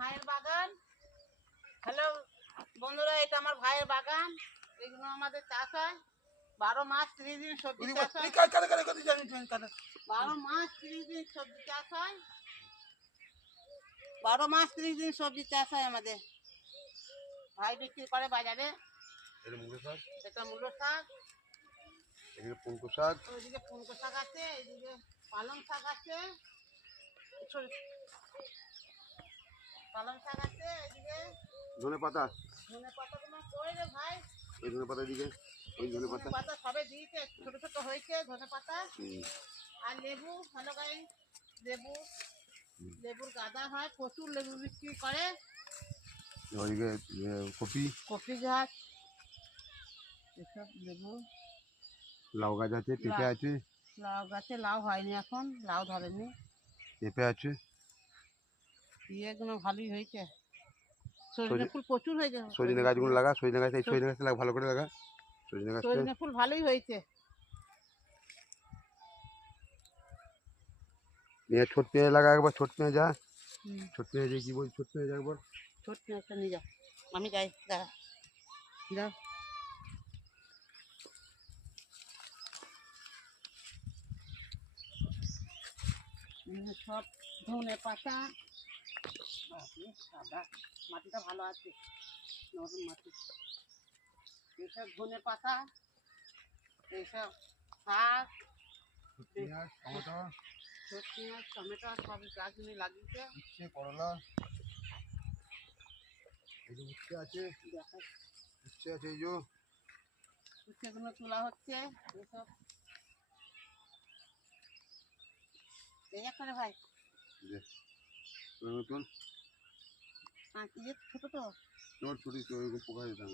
ভাইয়ের বাগান। হ্যালো বন্ধুরা, এটা আমার ভাইয়ের বাগান। এগুলো আমাদের চাষ হয় 12 মাস 30 দিন সবজি চাষ হয়। 12 মাস 30 দিন সবজি চাষ হয়। 12 মাস 30 দিন সবজি চাষ হয় আমাদের। ভাই বিক্রি করে বাজারে। এটা মূলো শাক, এদিকে পুঙ্কু শাক, ওইদিকে পুঙ্কু শাক আছে, এইদিকে পালং শাক আছে, পালং শাক আছে, এইদিকে ধনে পাতা, ধনে পাতাগুলো কই রে ভাই? ওই ধনে পাতা দিকে, ওই ধনে পাতা। ধনে পাতা সবে দিয়েছে, ছোট ছোট হয়েছে ধনে পাতা। আর লেবু, ভালো গাই লেবু, লেবুর গাদা হয়, প্রচুর লেবু বিক্রি করে। ওইদিকে কপি, কপি গাছ, এসব লেবু। লাউ গাছ আছে, পেঁপে আছে, লাউ গাছে লাউ হয়নি এখন, লাউ ধরেনি। পেঁপে আছে, ইয়েগুলো ভালোই হয়েছে। সজনে ফুল প্রচুর হয়েছে। সজনে গাছগুলো লাগা, সজনে গাছ, এই সজনে গাছটা ভালো করে লাগা, সজনে গাছটা। সজনে ফুল ভালোই হয়েছে। নিয়ে ছোট পেঁয়াজ লাগা একবার, ছোট পেঁয়াজ যা, ছোট পেঁয়াজ কি বলছি, ছোট পেঁয়াজ একবার। ছোট পেঁয়াজটা নিয়ে যা, আমি যাই, দাঁড়া যাও। সব ধনে পাতা, সাদা মাটিটা ভালো আছে, নরম মাটি। এইসব ধনে পাতা, এইসব শাক, টমেটো, ছোট পেঁয়াজ, টমেটো সব গাছগুলি লাগিয়েছে। উচ্ছে, করলা, এই যে উচ্ছে আছে, দেখা উচ্ছে আছে, এই যে উচ্ছেগুলো তোলা হচ্ছে। এইসব এই করে ভাই নতুন ছোট তো তোর ছুটি তো পোকা দিতাম।